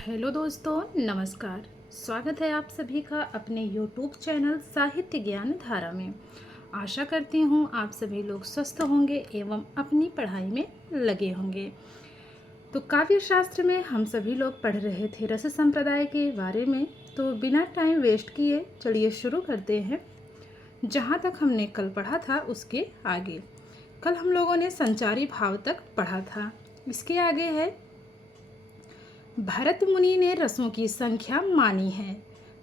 Hello दोस्तों, नमस्कार। स्वागत है आप सभी का अपने यूट्यूब चैनल साहित्य ज्ञान धारा में। आशा करती हूँ आप सभी लोग स्वस्थ होंगे एवं अपनी पढ़ाई में लगे होंगे। तो काव्य शास्त्र में हम सभी लोग पढ़ रहे थे रस संप्रदाय के बारे में। तो बिना टाइम वेस्ट किए चलिए शुरू करते हैं। जहाँ तक हमने कल पढ़ा था उसके आगे। कल हम लोगों ने संचारी भाव तक पढ़ा था। इसके आगे है भरत मुनि ने रसों की संख्या मानी है।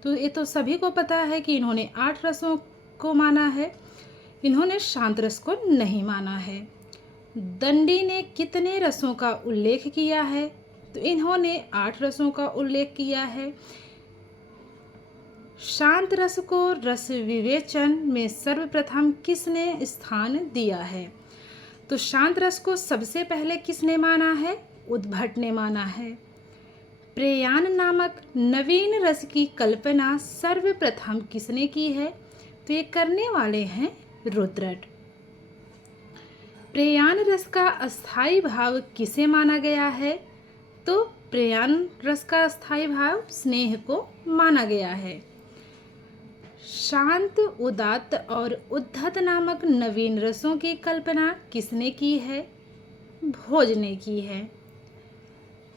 तो ये तो सभी को पता है कि इन्होंने 8 रसों को माना है। इन्होंने शांत रस को नहीं माना है। दंडी ने कितने रसों का उल्लेख किया है? तो इन्होंने 8 रसों का उल्लेख किया है। शांत रस को रस विवेचन में सर्वप्रथम किसने स्थान दिया है? तो शांत रस को सबसे पहले किसने माना है? उद्भट ने माना है। प्रेयान नामक नवीन रस की कल्पना सर्वप्रथम किसने की है? तो ये करने वाले हैं रुद्रट। प्रेयान रस का अस्थाई भाव किसे माना गया है? तो प्रेयान रस का अस्थाई भाव स्नेह को माना गया है। शांत, उदात्त और उद्धत नामक नवीन रसों की कल्पना किसने की है? भोज ने की है।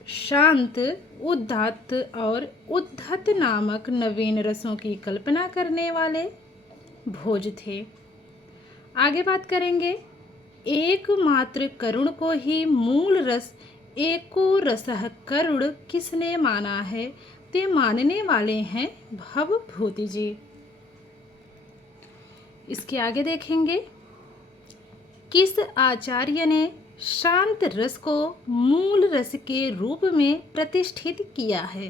शांत, उदात्त और उद्धत नामक नवीन रसों की कल्पना करने वाले भोज थे। आगे बात करेंगे। एकमात्र करुण को ही मूल रस एको रसः करुण किसने माना है? ते मानने वाले हैं भवभूति जी। इसके आगे देखेंगे। किस आचार्य ने शांत रस को मूल रस के रूप में प्रतिष्ठित किया है?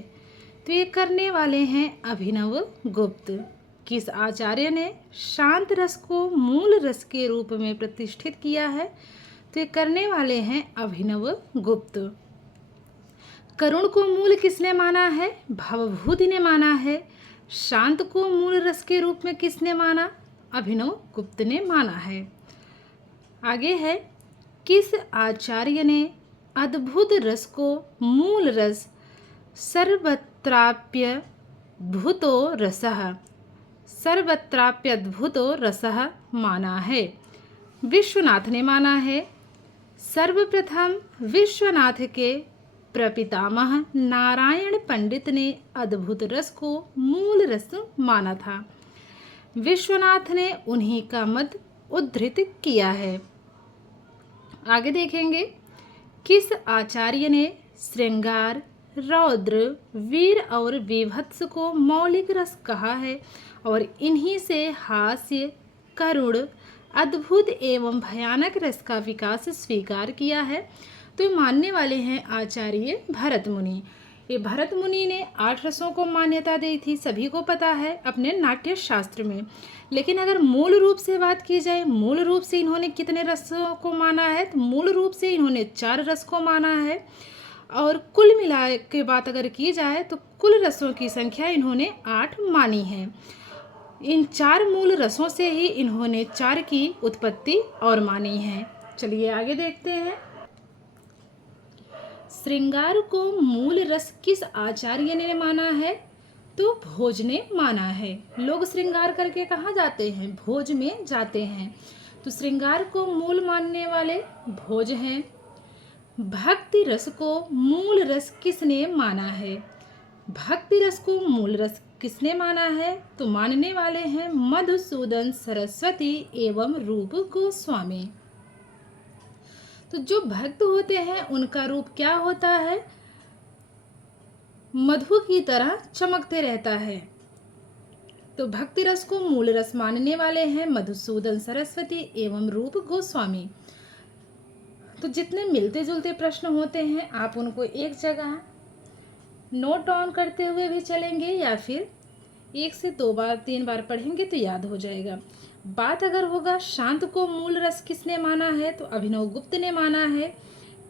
तो ये करने वाले हैं अभिनव गुप्त। किस आचार्य ने शांत रस को मूल रस के रूप में प्रतिष्ठित किया है? तो ये करने वाले हैं अभिनव गुप्त। करुण को मूल किसने माना है? भवभूति ने माना है। शांत को मूल रस के रूप में किसने माना? अभिनव गुप्त ने माना है। आगे है। किस आचार्य ने अद्भुत रस को मूल रस सर्वत्राप्य भूतो रसः सर्वत्राप्यद्भुतो रसः माना है? विश्वनाथ ने माना है। सर्वप्रथम विश्वनाथ के प्रपितामह नारायण पंडित ने अद्भुत रस को मूल रस माना था। विश्वनाथ ने उन्हीं का मत उद्धृत किया है। आगे देखेंगे। किस आचार्य ने श्रृंगार, रौद्र, वीर और विभत्स को मौलिक रस कहा है और इन्हीं से हास्य, करुण, अद्भुत एवं भयानक रस का विकास स्वीकार किया है? तो मानने वाले हैं आचार्य भरत मुनि। ये भरत मुनि ने 8 रसों को मान्यता दी थी, सभी को पता है अपने नाट्य शास्त्र में। लेकिन अगर मूल रूप से बात की जाए, मूल रूप से इन्होंने कितने रसों को माना है? तो मूल रूप से इन्होंने 4 रस को माना है। और कुल मिला के बात अगर की जाए तो कुल रसों की संख्या इन्होंने 8 मानी है। इन 4 मूल रसों से ही इन्होंने 4 की उत्पत्ति और मानी है। चलिए आगे देखते हैं। श्रृंगार को मूल रस किस आचार्य ने माना है? तो भोज ने माना है। लोग श्रृंगार करके कहाँ जाते हैं? भोज में जाते हैं। तो श्रृंगार को मूल मानने वाले भोज हैं। भक्ति रस को मूल रस किसने माना है? भक्ति रस को मूल रस किसने माना है? तो मानने वाले हैं मधुसूदन सरस्वती एवं रूप गोस्वामी। तो जो भक्त होते हैं उनका रूप क्या होता है? मधु की तरह चमकते रहता है। तो भक्ति रस को मूल रस मानने वाले हैं मधुसूदन सरस्वती एवं रूप गोस्वामी। तो जितने मिलते जुलते प्रश्न होते हैं आप उनको एक जगह नोट डाउन करते हुए भी चलेंगे या फिर 1 से 2 बार 3 बार पढ़ेंगे तो याद हो जाएगा। बात अगर होगा शांत को मूल रस किसने माना है? तो अभिनव गुप्त ने माना है।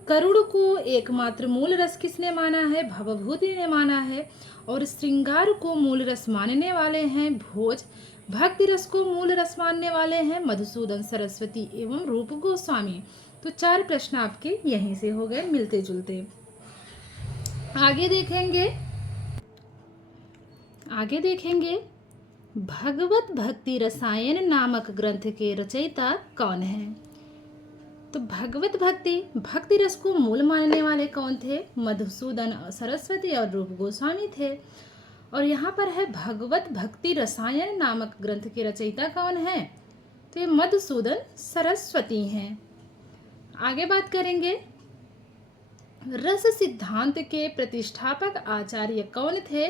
करुण को एकमात्र मूल रस किसने माना है? भवभूति ने माना है। और श्रृंगार को मूल रस मानने वाले हैं भोज। भक्ति रस को मूल रस मानने वाले हैं मधुसूदन सरस्वती एवं रूप गोस्वामी। तो 4 प्रश्न आपके यहीं से हो गए मिलते जुलते। आगे देखेंगे भगवत भक्ति रसायन नामक ग्रंथ के रचयिता कौन है। तो भगवत भक्ति रस को मूल मानने वाले कौन थे। मधुसूदन सरस्वती और रूप गोस्वामी थे। और यहाँ पर है भगवत भक्ति रसायन नामक ग्रंथ के रचयिता कौन है। तो ये मधुसूदन सरस्वती हैं। आगे बात करेंगे रस सिद्धांत के प्रतिष्ठापक आचार्य कौन थे।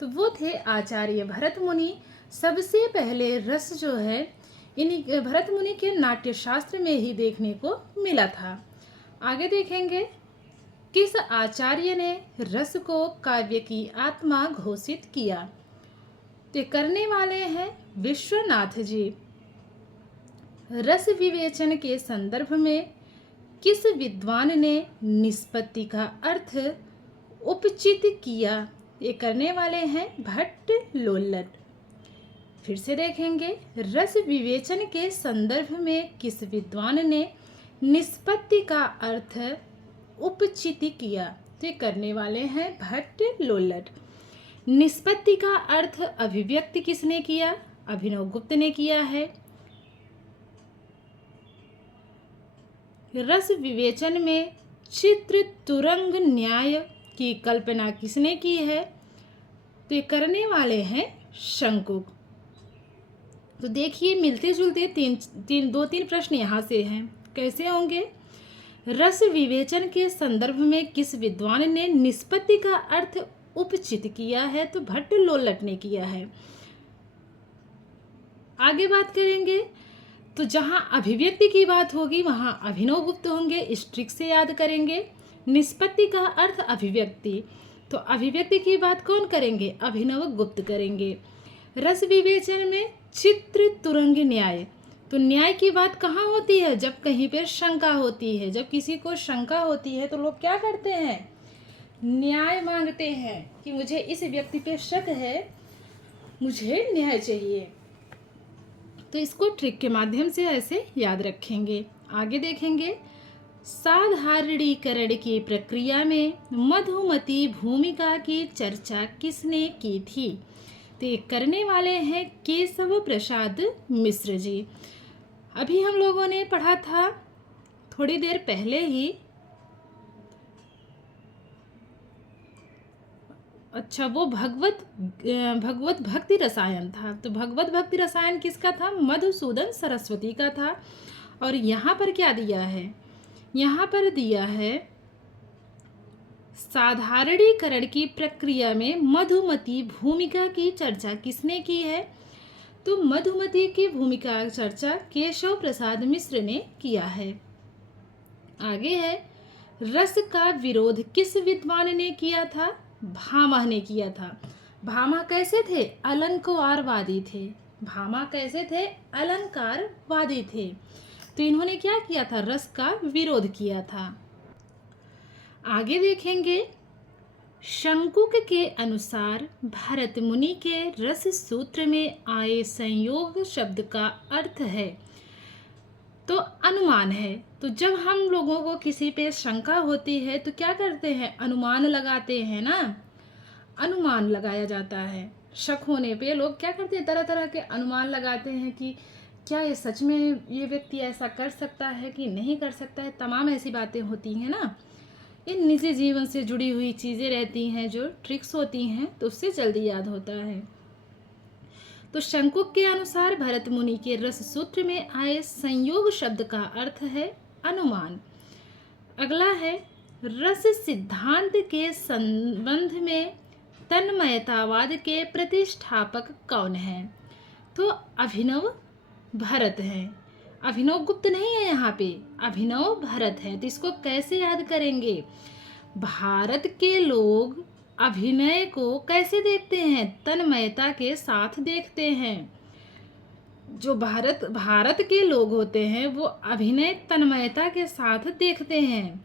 तो वो थे आचार्य भरत मुनि। सबसे पहले रस जो है इन्हीं भरत मुनि के नाट्य शास्त्र में ही देखने को मिला था। आगे देखेंगे किस आचार्य ने रस को काव्य की आत्मा घोषित किया। तो करने वाले हैं विश्वनाथ जी। रस विवेचन के संदर्भ में किस विद्वान ने निष्पत्ति का अर्थ उपचित किया। ये करने वाले हैं भट्ट लोल्लट। फिर से देखेंगे रस विवेचन के संदर्भ में किस विद्वान ने निष्पत्ति का अर्थ उपचित किया। तो ये करने वाले हैं भट्ट लोल्लट। निष्पत्ति का अर्थ अभिव्यक्ति किसने किया। अभिनव गुप्त ने किया है। रस विवेचन में चित्र तुरंग न्याय की कल्पना किसने की है। तो ये करने वाले हैं शंकुक। तो देखिए मिलते जुलते दो तीन प्रश्न यहाँ से हैं। कैसे होंगे। रस विवेचन के संदर्भ में किस विद्वान ने निष्पत्ति का अर्थ उपचित किया है। तो भट्ट लोल्लट ने किया है। आगे बात करेंगे तो जहाँ अभिव्यक्ति की बात होगी वहाँ अभिनव गुप्त होंगे। इस ट्रिक से याद करेंगे। निष्पत्ति का अर्थ अभिव्यक्ति, तो अभिव्यक्ति की बात कौन करेंगे। अभिनव गुप्त करेंगे। रस विवेचन में चित्र तुरंग न्याय, तो न्याय की बात कहाँ होती है। जब कहीं पर शंका होती है, जब किसी को शंका होती है तो लोग क्या करते हैं, न्याय मांगते हैं कि मुझे इस व्यक्ति पे शक है, मुझे न्याय चाहिए। तो इसको ट्रिक के माध्यम से ऐसे याद रखेंगे। आगे देखेंगे साधारणीकरण की प्रक्रिया में मधुमती भूमिका की चर्चा किसने की थी। तो ये करने वाले हैं केशव प्रसाद मिश्र जी। अभी हम लोगों ने पढ़ा था थोड़ी देर पहले ही। अच्छा, वो भगवत भक्ति रसायन था। तो भगवत भक्ति रसायन किसका था। मधुसूदन सरस्वती का था। और यहाँ पर क्या दिया है, यहाँ पर दिया है साधारणीकरण की प्रक्रिया में मधुमती भूमिका की चर्चा किसने की है। तो मधुमती की भूमिका चर्चा केशव प्रसाद मिश्र ने किया है। आगे है रस का विरोध किस विद्वान ने किया था। भामह ने किया था। भामह कैसे थे, अलंकारवादी थे। भामह कैसे थे, अलंकारवादी थे। तो इन्होंने क्या किया था, रस का विरोध किया था। आगे देखेंगे शंकुक के अनुसार भरत मुनि के रस सूत्र में आए संयोग शब्द का अर्थ है। तो अनुमान है। तो जब हम लोगों को किसी पे शंका होती है तो क्या करते हैं, अनुमान लगाते हैं ना। अनुमान लगाया जाता है। शक होने पे लोग क्या करते हैं, तरह तरह के अनुमान लगाते हैं कि क्या ये सच में ये व्यक्ति ऐसा कर सकता है कि नहीं कर सकता है। तमाम ऐसी बातें होती हैं ना। ये निजी जीवन से जुड़ी हुई चीज़ें रहती हैं, जो ट्रिक्स होती हैं, तो उससे जल्दी याद होता है। तो शंकुक के अनुसार भरत मुनि के रस सूत्र में आए संयोग शब्द का अर्थ है अनुमान। अगला है रस सिद्धांत के संबंध में तन्मयतावाद के प्रतिष्ठापक कौन है। तो अभिनव भरत हैं। अभिनव गुप्त नहीं है यहाँ पे, अभिनव भरत है। तो इसको कैसे याद करेंगे, भारत के लोग अभिनय को कैसे देखते हैं, तन्मयता के साथ देखते हैं। जो भारत के लोग होते हैं वो अभिनय तन्मयता के साथ देखते हैं।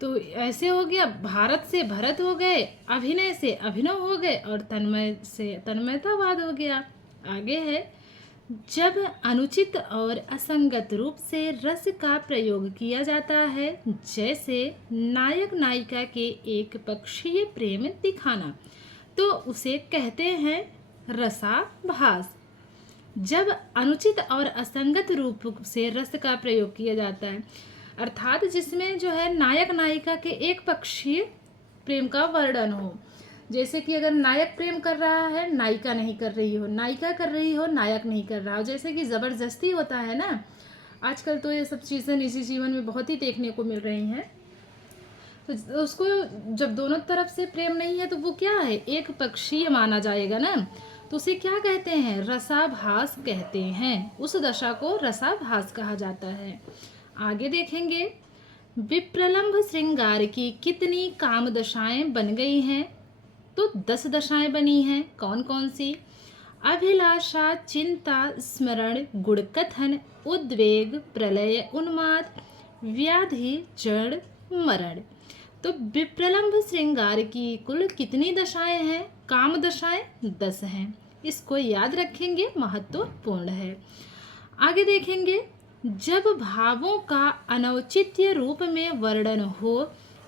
तो ऐसे हो गया, भारत से भरत हो गए, अभिनय से अभिनव हो गए, और तन्मय से तन्मयतावाद हो गया। आगे है जब अनुचित और असंगत रूप से रस का प्रयोग किया जाता है, जैसे नायक नायिका के एक पक्षीय प्रेम दिखाना, तो उसे कहते हैं रसाभास। जब अनुचित और असंगत रूप से रस का प्रयोग किया जाता है, अर्थात जिसमें जो है नायक नायिका के एक पक्षीय प्रेम का वर्णन हो, जैसे कि अगर नायक प्रेम कर रहा है, नायिका नहीं कर रही हो, नायिका कर रही हो, नायक नहीं कर रहा हो, जैसे कि ज़बरदस्ती होता है ना। आजकल तो ये सब चीज़ें निजी जीवन में बहुत ही देखने को मिल रही हैं। तो उसको जब दोनों तरफ से प्रेम नहीं है तो वो क्या है, एक पक्षीय माना जाएगा ना। तो उसे क्या कहते हैं, रसाभास कहते हैं। उस दशा को रसाभास कहा जाता है। आगे देखेंगे, विप्रलंभ श्रृंगार की कितनी काम दशाएं बन गई हैं, तो 10 दशाएं बनी हैं। कौन कौन सी? अभिलाषा, चिंता, स्मरण, गुणकथन, उद्वेग, प्रलय, उन्माद, व्याधि, जड़, मरण। तो विप्रलंभ श्रृंगार की कुल कितनी दशाएं हैं? काम दशाएं 10 हैं। इसको याद रखेंगे, महत्वपूर्ण है। आगे देखेंगे, जब भावों का अनौचित्य रूप में वर्णन हो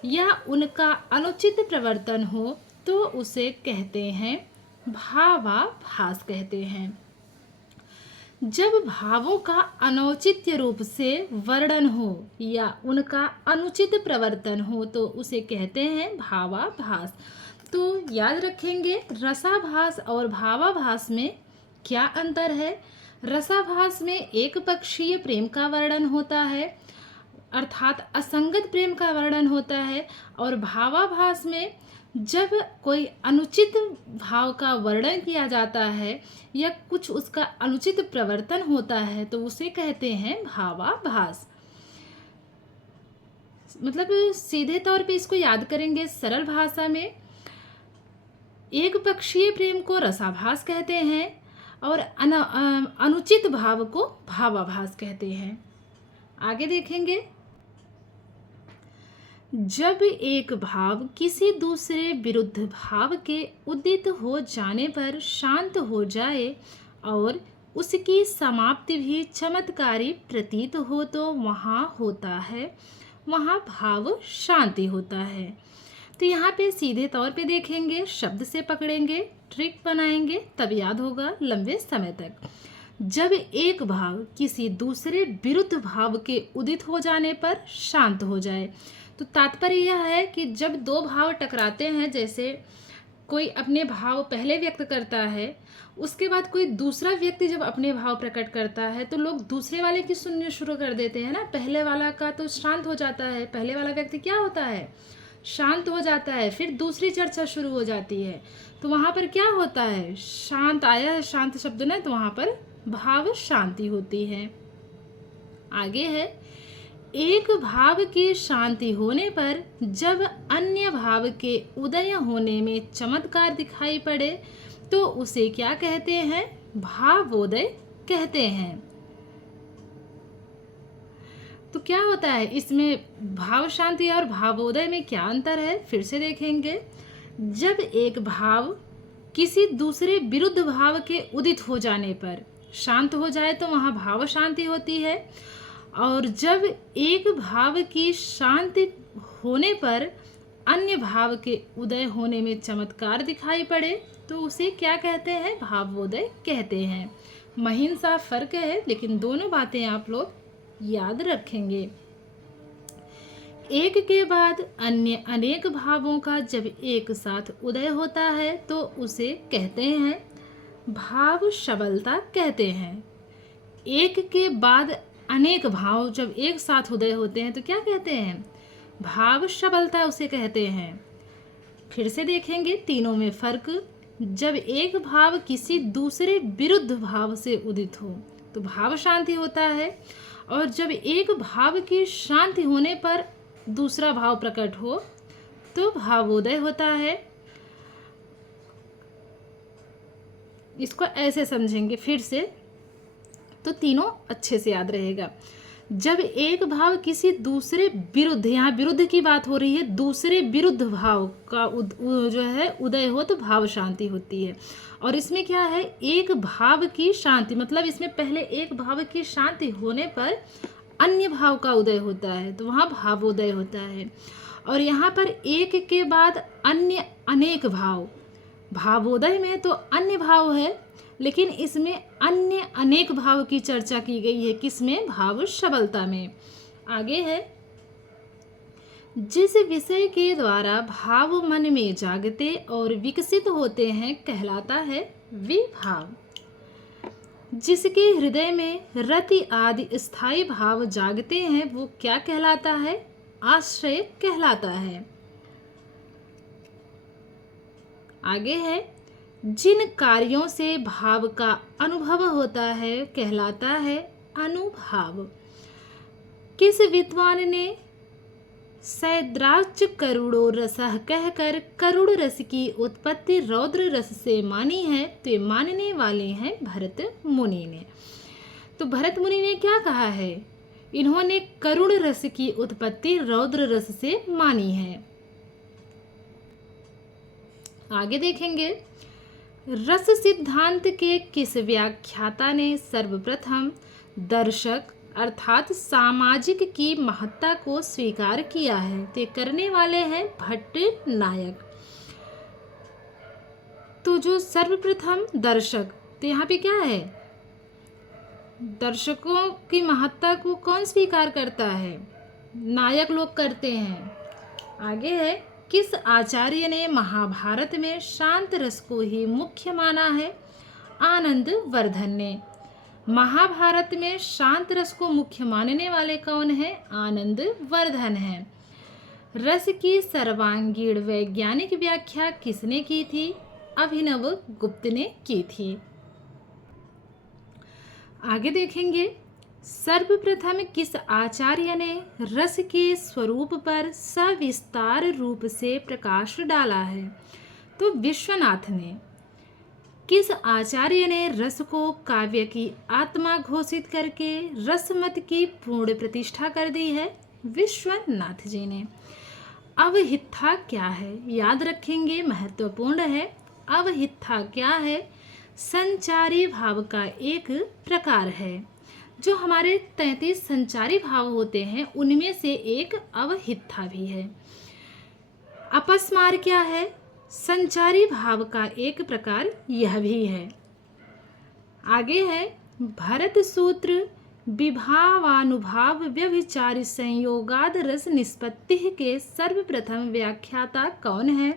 या उनका अनुचित प्रवर्तन हो, तो उसे कहते हैं भावाभास कहते हैं। जब भावों का अनौचित्य रूप से वर्णन हो या उनका अनुचित प्रवर्तन हो, तो उसे कहते हैं भावाभास। तो याद रखेंगे, रसाभास और भावाभास में क्या अंतर है। रसाभास में एक पक्षीय प्रेम का वर्णन होता है, अर्थात असंगत प्रेम का वर्णन होता है, और भावाभास में जब कोई अनुचित भाव का वर्णन किया जाता है या कुछ उसका अनुचित प्रवर्तन होता है, तो उसे कहते हैं भावाभास। मतलब सीधे तौर पे इसको याद करेंगे सरल भाषा में, एक पक्षीय प्रेम को रसाभास कहते हैं और अनुचित भाव को भावाभास कहते हैं। आगे देखेंगे, जब एक भाव किसी दूसरे विरुद्ध भाव के उदित हो जाने पर शांत हो जाए और उसकी समाप्ति भी चमत्कारी प्रतीत हो, तो वहाँ होता है, वहाँ भाव शांति होता है। तो यहाँ पे सीधे तौर पे देखेंगे, शब्द से पकड़ेंगे, ट्रिक बनाएंगे, तब याद होगा लंबे समय तक। जब एक भाव किसी दूसरे विरुद्ध भाव के उदित हो जाने पर शांत हो जाए, तो तात्पर्य यह है कि जब दो भाव टकराते हैं, जैसे कोई अपने भाव पहले व्यक्त करता है, उसके बाद कोई दूसरा व्यक्ति जब अपने भाव प्रकट करता है, तो लोग दूसरे वाले की सुनने शुरू कर देते हैं ना। पहले वाला का तो शांत हो जाता है, पहले वाला व्यक्ति क्या होता है, शांत हो जाता है, फिर दूसरी चर्चा शुरू हो जाती है। तो वहाँ पर क्या होता है, शांत आया है, शांत शब्द ना, तो वहाँ पर भाव शांति होती है। आगे है, एक भाव की शांति होने पर जब अन्य भाव के उदय होने में चमत्कार दिखाई पड़े, तो उसे क्या कहते हैं, भावोदय कहते हैं। तो क्या होता है इसमें, भाव शांति और भावोदय में क्या अंतर है, फिर से देखेंगे। जब एक भाव किसी दूसरे विरुद्ध भाव के उदित हो जाने पर शांत हो जाए, तो वहाँ भाव शांति होती है, और जब एक भाव की शांति होने पर अन्य भाव के उदय होने में चमत्कार दिखाई पड़े, तो उसे क्या कहते हैं, भावोदय कहते हैं। महीन सा फर्क है, लेकिन दोनों बातें आप लोग याद रखेंगे। एक के बाद अन्य अनेक भावों का जब एक साथ उदय होता है, तो उसे कहते हैं भाव सबलता कहते हैं। एक के बाद अनेक भाव जब एक साथ उदय होते हैं, तो क्या कहते हैं, भाव सबलता उसे कहते हैं। फिर से देखेंगे तीनों में फर्क। जब एक भाव किसी दूसरे विरुद्ध भाव से उदित हो, तो भाव शांति होता है, और जब एक भाव की शांति होने पर दूसरा भाव प्रकट हो, तो भावोदय होता है। इसको ऐसे समझेंगे फिर से, तो तीनों अच्छे से याद रहेगा। जब एक भाव किसी दूसरे विरुद्ध, यहाँ विरुद्ध की बात हो रही है, दूसरे विरुद्ध भाव का जो है उदय हो तो भाव शांति होती है। और इसमें क्या है, एक भाव की शांति, मतलब इसमें पहले एक भाव की शांति होने पर अन्य भाव का उदय होता है, तो वहाँ भावोदय होता है। और यहाँ पर एक के बाद अन्य अनेक भाव, भावोदय में तो अन्य भाव है, लेकिन इसमें अन्य अनेक भाव की चर्चा की गई है। किसमें? भाव सबलता में। आगे है, जिस विषय के द्वारा भाव मन में जागते और विकसित होते हैं कहलाता है विभाव। जिसके हृदय में रति आदि स्थायी भाव जागते हैं वो क्या कहलाता है? आश्रय कहलाता है। आगे है, जिन कार्यों से भाव का अनुभव होता है कहलाता है अनुभाव। किस विद्वान ने सैद्राज करुणो रसः कहकर करुण रस की उत्पत्ति रौद्र रस से मानी है? तो ये मानने वाले हैं भरत मुनि ने। तो भरत मुनि ने क्या कहा है? इन्होंने करुण रस की उत्पत्ति रौद्र रस से मानी है। आगे देखेंगे, रस सिद्धांत के किस व्याख्याता ने सर्वप्रथम दर्शक अर्थात सामाजिक की महत्ता को स्वीकार किया है? तो करने वाले हैं भट्ट नायक। तो जो सर्वप्रथम दर्शक, तो यहाँ पे क्या है, दर्शकों की महत्ता को कौन स्वीकार करता है? नायक लोग करते हैं। आगे है, किस आचार्य ने महाभारत में शांत रस को ही मुख्य माना है? आनंद वर्धन ने। महाभारत में शांत रस को मुख्य मानने वाले कौन है? आनंद वर्धन है। रस की सर्वांगीण वैज्ञानिक व्याख्या किसने की थी? अभिनव गुप्त ने की थी। आगे देखेंगे, सर्वप्रथम किस आचार्य ने रस के स्वरूप पर सविस्तार रूप से प्रकाश डाला है? तो विश्वनाथ ने। किस आचार्य ने रस को काव्य की आत्मा घोषित करके रसमत की पूर्ण प्रतिष्ठा कर दी है? विश्वनाथ जी ने। अवहित्था क्या है? याद रखेंगे, महत्वपूर्ण है। अवहित्था क्या है? संचारी भाव का एक प्रकार है। जो हमारे 33 संचारी भाव होते हैं उनमें से एक अवहित्था भी है। अपस्मार क्या है? संचारी भाव का एक प्रकार यह भी है। आगे है, भरत सूत्र विभावानुभाव व्यभिचारी संयोगाद रस निष्पत्ति के सर्वप्रथम व्याख्याता कौन है?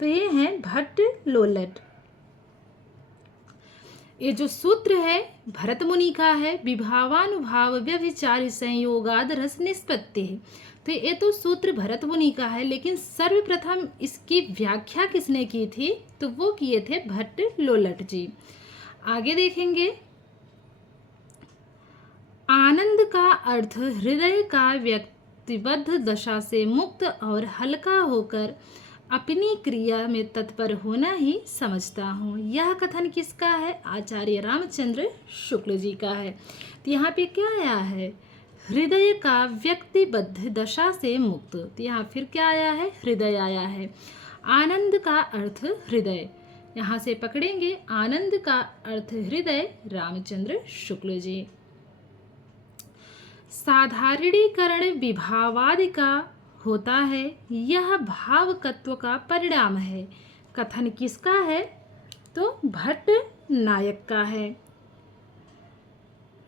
तो ये हैं भट्ट लोलट। ये जो सूत्र है भरत मुनि का है, विभावानुभाव व्यभिचारी संयोगाद रस निष्पत्ति। तो ये तो सूत्र भरत मुनि का है, लेकिन सर्वप्रथम इसकी व्याख्या किसने की थी? तो वो किए थे भट्ट लोलट जी। आगे देखेंगे, आनंद का अर्थ हृदय का व्यक्तिबद्ध दशा से मुक्त और हल्का होकर अपनी क्रिया में तत्पर होना ही समझता हूँ। यह कथन किसका है? आचार्य रामचंद्र शुक्ल जी का है। तो यहाँ पे क्या आया है? हृदय का व्यक्तिबद्ध दशा से मुक्त। तो यहाँ फिर क्या आया है? हृदय आया है। आनंद का अर्थ हृदय, यहाँ से पकड़ेंगे आनंद का अर्थ हृदय, रामचंद्र शुक्ल जी। साधारणीकरण विभावादि का होता है, यह भावकत्व का परिणाम है। कथन किसका है? तो भट्ट नायक का है।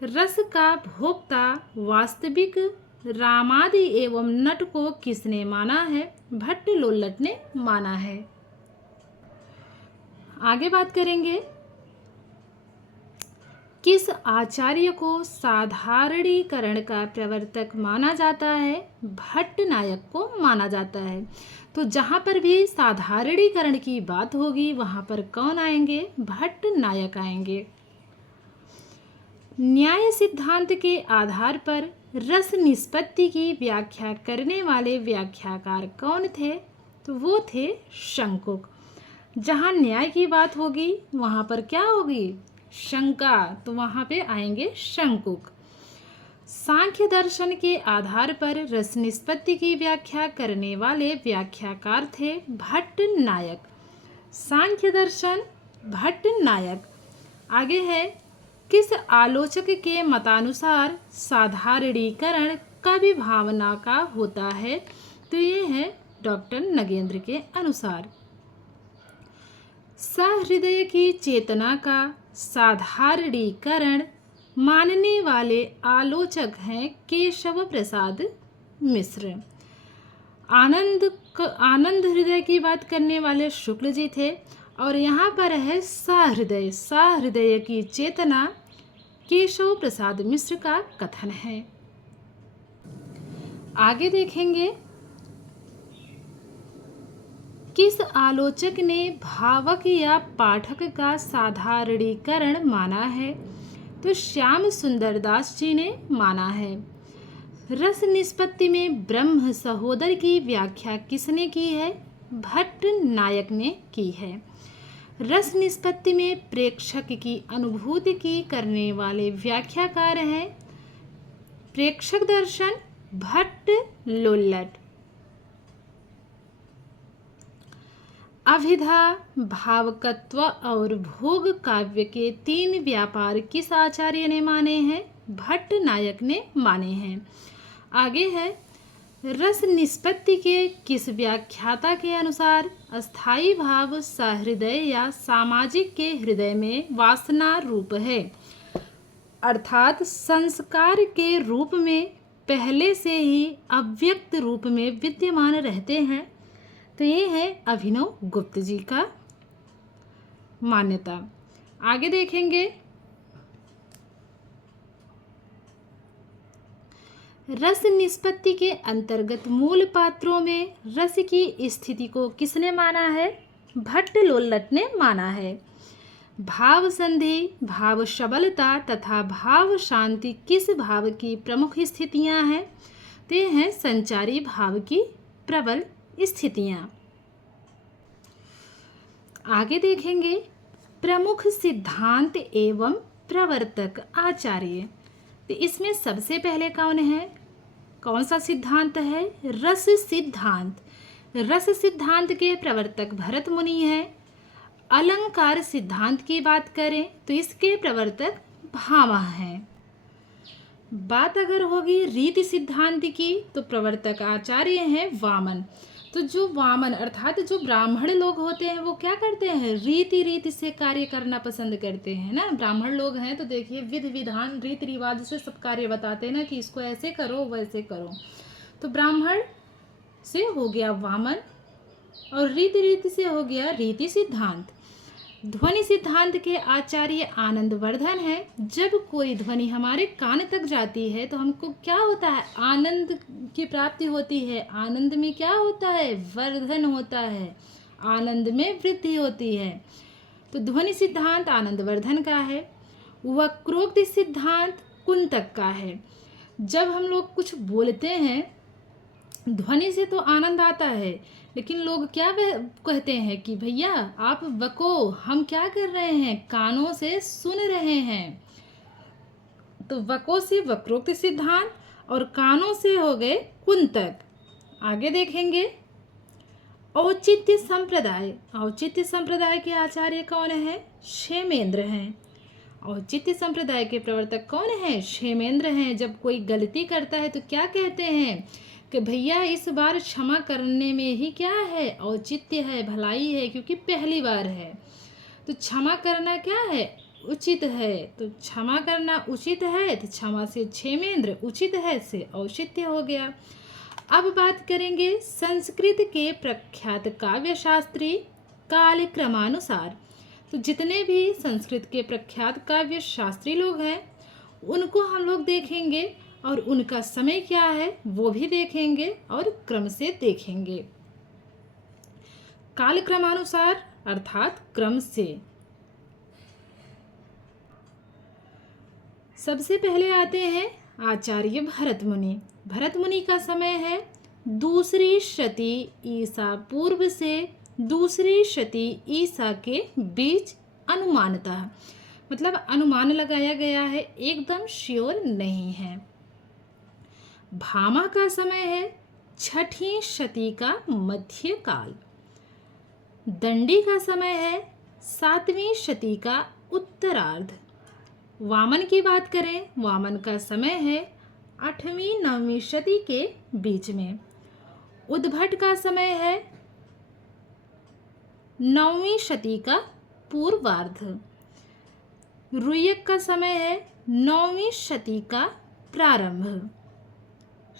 रस का भोक्ता वास्तविक रामादि एवं नट को किसने माना है? भट्ट लोलट ने माना है। आगे बात करेंगे, किस आचार्य को साधारणीकरण का प्रवर्तक माना जाता है? भट्ट नायक को माना जाता है। तो जहाँ पर भी साधारणीकरण की बात होगी वहाँ पर कौन आएंगे? भट्ट नायक आएंगे। न्याय सिद्धांत के आधार पर रस निष्पत्ति की व्याख्या करने वाले व्याख्याकार कौन थे? तो वो थे शंकुक। जहाँ न्याय की बात होगी वहाँ पर क्या होगी? शंका, तो वहाँ पे आएंगे शंकुक। सांख्य दर्शन के आधार पर रस निष्पत्ति की व्याख्या करने वाले व्याख्याकार थे भट्ट नायक। सांख्य दर्शन भट्ट नायक। आगे है, किस आलोचक के मतानुसार साधारणीकरण कवि भावना का होता है? तो ये है डॉक्टर नगेंद्र के अनुसार। सहृदय की चेतना का साधारणीकरण मानने वाले आलोचक हैं केशव प्रसाद मिश्र। आनंद हृदय की बात करने वाले शुक्ल जी थे। और यहाँ पर है सहृदय, सहृदय की चेतना केशव प्रसाद मिश्र का कथन है। आगे देखेंगे, किस आलोचक ने भावक या पाठक का साधारणीकरण माना है? तो श्याम सुंदर दास जी ने माना है। रस निष्पत्ति में ब्रह्म सहोदर की व्याख्या किसने की है? भट्ट नायक ने की है। रस निष्पत्ति में प्रेक्षक की अनुभूति की करने वाले व्याख्याकार हैं प्रेक्षक दर्शन भट्ट लोल्लट। अभिधा, भावकत्व और भोग काव्य के 3 व्यापार किस आचार्य ने माने हैं? भट्ट नायक ने माने हैं। आगे है, रस निष्पत्ति के किस व्याख्याता के अनुसार अस्थाई भाव सहृदय या सामाजिक के हृदय में वासना रूप है, अर्थात संस्कार के रूप में पहले से ही अव्यक्त रूप में विद्यमान रहते हैं? तो ये है अभिनव गुप्त जी का मान्यता। आगे देखेंगे, रस निष्पत्ति के अंतर्गत मूल पात्रों में रस की स्थिति को किसने माना है? भट्ट लोल्लट ने माना है। भाव संधि, भाव सबलता तथा भाव शांति किस भाव की प्रमुख स्थितियां हैं? तो ये हैं संचारी भाव की प्रबल स्थितियां। आगे देखेंगे, प्रमुख सिद्धांत एवं प्रवर्तक आचार्य। तो इसमें सबसे पहले कौन सा सिद्धांत है? रस सिद्धांत। रस सिद्धांत के प्रवर्तक भरत मुनि हैं। अलंकार सिद्धांत की बात करें तो इसके प्रवर्तक भामा हैं। बात अगर होगी रीति सिद्धांत की तो प्रवर्तक आचार्य हैं वामन। तो जो वामन अर्थात जो ब्राह्मण लोग होते हैं वो क्या करते हैं? रीति से कार्य करना पसंद करते हैं ना। ब्राह्मण लोग हैं तो देखिए विधि विधान रीति रिवाज से सब कार्य बताते हैं ना कि इसको ऐसे करो वैसे करो। तो ब्राह्मण से हो गया वामन और रीति से हो गया रीति सिद्धांत। ध्वनि सिद्धांत के आचार्य आनंदवर्धन है। जब कोई ध्वनि हमारे कान तक जाती है तो हमको क्या होता है? आनंद की प्राप्ति होती है। आनंद में क्या होता है? वर्धन होता है, आनंद में वृद्धि होती है। तो ध्वनि सिद्धांत आनंदवर्धन का है। वक्रोक्त सिद्धांत कुंतक का है। जब हम लोग कुछ बोलते हैं ध्वनि से तो आनंद आता है, लेकिन लोग क्या कहते हैं कि भैया आप वको, हम क्या कर रहे हैं? कानों से सुन रहे हैं। तो वको से वक्रोक्त सिद्धांत और कानों से हो गए कुंतक। आगे देखेंगे, औचित्य संप्रदाय। औचित्य संप्रदाय के आचार्य कौन है? क्षेमेंद्र हैं। औचित्य संप्रदाय के प्रवर्तक कौन है? क्षेमेंद्र हैं। जब कोई गलती करता है तो क्या कहते हैं कि भैया इस बार क्षमा करने में ही क्या है? औचित्य है, भलाई है, क्योंकि पहली बार है। तो क्षमा करना क्या है? उचित है। तो क्षमा करना उचित है तो क्षमा से क्षेमेंद्र, उचित है से औचित्य हो गया। अब बात करेंगे संस्कृत के प्रख्यात काव्य शास्त्री कालक्रमानुसार। तो जितने भी संस्कृत के प्रख्यात काव्य शास्त्री लोग हैं उनको हम लोग देखेंगे और उनका समय क्या है वो भी देखेंगे और क्रम से देखेंगे। कालक्रमानुसार अर्थात क्रम से। सबसे पहले आते हैं आचार्य भरत मुनि। भरत मुनि का समय है 2री शती ईसा पूर्व से 2री शती ईसा के बीच अनुमानतः, मतलब अनुमान लगाया गया है, एकदम श्योर नहीं है। भामा का समय है 6ठी शती का मध्यकाल। दंडी का समय है 7वीं शती का उत्तरार्ध। वामन की बात करें, वामन का समय है 8वीं 9वीं शती के बीच में। उद्भट का समय है 9वीं शती का पूर्वार्ध। रुयक का समय है 9वीं शती का प्रारंभ।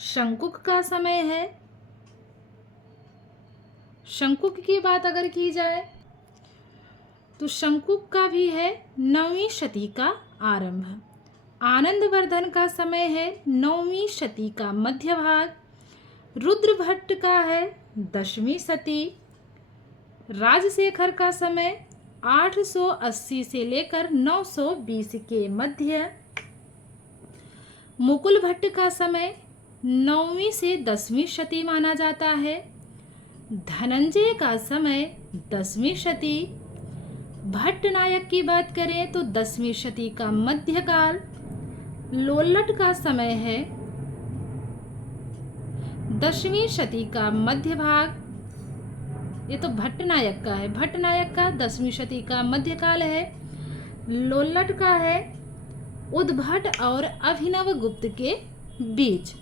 शंकुक का समय है, शंकुक की बात अगर की जाए तो शंकुक का भी है 9वीं शती का आरंभ। आनंदवर्धन का समय है 9वीं शती का मध्य भाग। रुद्रभट्ट का है 10वीं शती। राजशेखर का समय 880 से लेकर 920 के मध्य। मुकुल भट्ट का समय 9वीं से 10वीं शती माना जाता है। धनंजय का समय 10वीं शती। भट्ट नायक की बात करें तो 10वीं शती का मध्यकाल। लोल्लट का समय है 10वीं शती का मध्य भाग। ये तो भट्ट नायक का है, भट्ट नायक का 10वीं शती का मध्यकाल है। लोल्लट का है उद्भट और अभिनव गुप्त के बीच।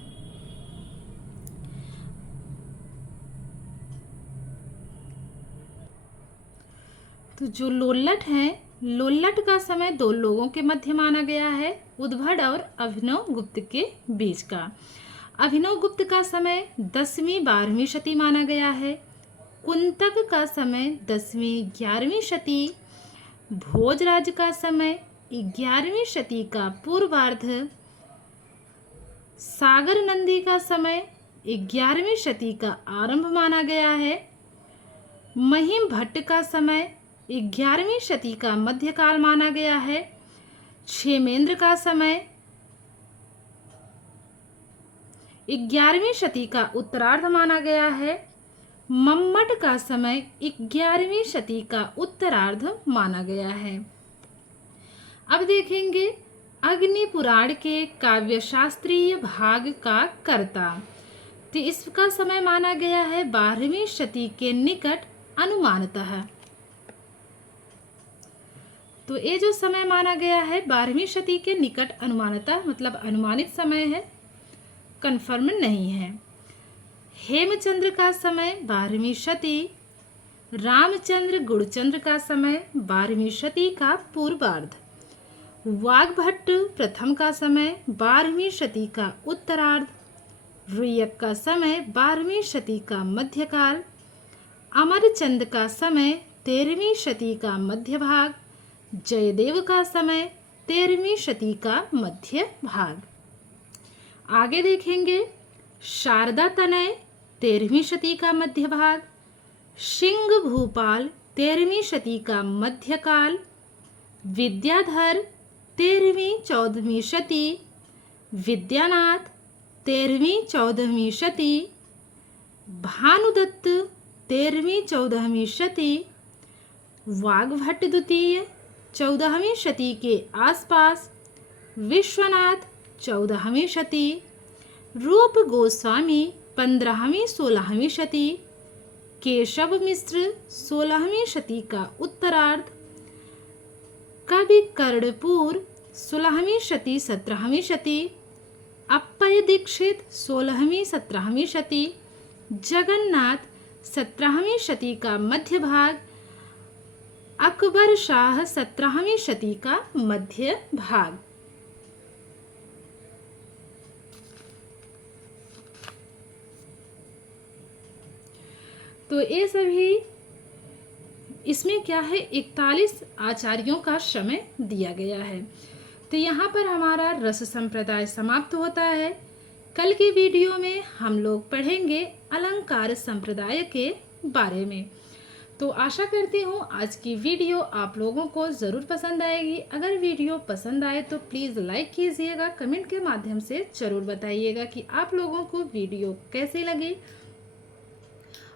तो जो लोल्लट है, लोल्लट का समय 2 लोगों के मध्य माना गया है, उद्भट और अभिनव गुप्त के बीच का। अभिनव गुप्त का समय 10वीं 12वीं शती माना गया है। कुंतक का समय 10वीं 11वीं शती। भोजराज का समय 11वीं शती का पूर्वार्ध। सागर नंदी का समय 11वीं शती का आरंभ माना गया है। महिम भट्ट का समय 11वीं शती का मध्यकाल माना गया है। क्षेमेंद्र का समय 11वीं शती का उत्तरार्ध माना गया है। मम्मट का समय 11वीं शती का उत्तरार्ध माना गया है। अब देखेंगे अग्नि पुराण के काव्यशास्त्रीय भाग का कर्ता। तो इसका समय माना गया है 12वीं शती के निकट अनुमानतः। तो ये जो समय माना गया है 12वीं शती के निकट अनुमानतः, मतलब अनुमानित समय है, कंफर्म नहीं है। हेमचंद्र का समय 12वीं शती। रामचंद्र गुणचंद्र का समय 12वीं शती का पूर्वार्ध। वाग्भट्ट प्रथम का समय 12वीं शती का उत्तरार्ध। रुयक का समय 12वीं शती का मध्यकाल। अमरचंद का समय 13वीं शती का मध्य भाग। जयदेव का समय 13वीं शती का मध्य भाग। आगे देखेंगे शारदा तनय 13वीं शती का मध्य भाग। सिंह भूपाल 13वीं शती का मध्यकाल। विद्याधर 13वीं 14वीं शती। विद्यानाथ 13वीं 14वीं शती। भानुदत्त 13वीं 14वीं शती। वाग्भट्ट द्वितीय 14वीं शती के आसपास। विश्वनाथ 14वीं शती। रूप गोस्वामी 15वीं 16वीं शती। केशव मिश्र 16वीं शती का उत्तरार्ध। कवि कर्णपुर 16वीं शती 17वीं शती। अप्पय दीक्षित 16वीं 17वीं शती। जगन्नाथ 17वीं शती का मध्य भाग। अकबर शाह 17वीं शती का मध्य भाग। तो ये सभी इसमें क्या है 41 आचार्यों का समय दिया गया है। तो यहाँ पर हमारा रस संप्रदाय समाप्त होता है। कल की वीडियो में हम लोग पढ़ेंगे अलंकार संप्रदाय के बारे में। तो आशा करती हूँ आज की वीडियो आप लोगों को ज़रूर पसंद आएगी। अगर वीडियो पसंद आए तो प्लीज़ लाइक कीजिएगा, कमेंट के माध्यम से ज़रूर बताइएगा कि आप लोगों को वीडियो कैसी लगी।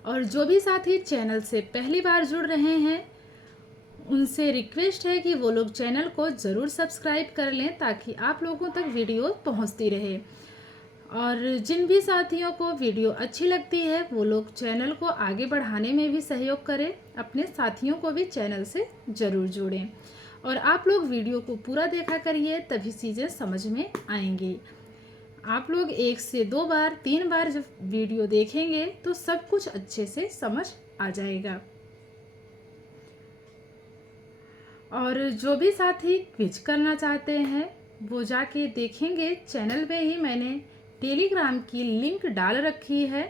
और जो भी साथी चैनल से पहली बार जुड़ रहे हैं उनसे रिक्वेस्ट है कि वो लोग चैनल को ज़रूर सब्सक्राइब कर लें ताकि आप लोगों तक वीडियो पहुंचती रहे। और जिन भी साथियों को वीडियो अच्छी लगती है वो लोग चैनल को आगे बढ़ाने में भी सहयोग करें, अपने साथियों को भी चैनल से ज़रूर जोड़ें। और आप लोग वीडियो को पूरा देखा करिए, तभी चीज़ें समझ में आएंगी। आप लोग 1 से 2 बार 3 बार जब वीडियो देखेंगे तो सब कुछ अच्छे से समझ आ जाएगा। और जो भी साथी क्विज करना चाहते हैं वो जाके देखेंगे, चैनल पे ही मैंने टेलीग्राम की लिंक डाल रखी है।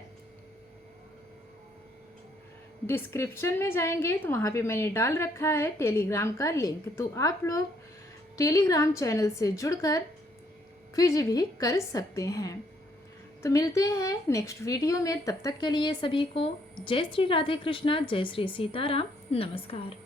डिस्क्रिप्शन में जाएंगे तो वहाँ पे मैंने डाल रखा है टेलीग्राम का लिंक, तो आप लोग टेलीग्राम चैनल से जुड़कर क्विज भी कर सकते हैं। तो मिलते हैं नेक्स्ट वीडियो में, तब तक के लिए सभी को जय श्री राधे कृष्णा, जय श्री सीताराम, नमस्कार।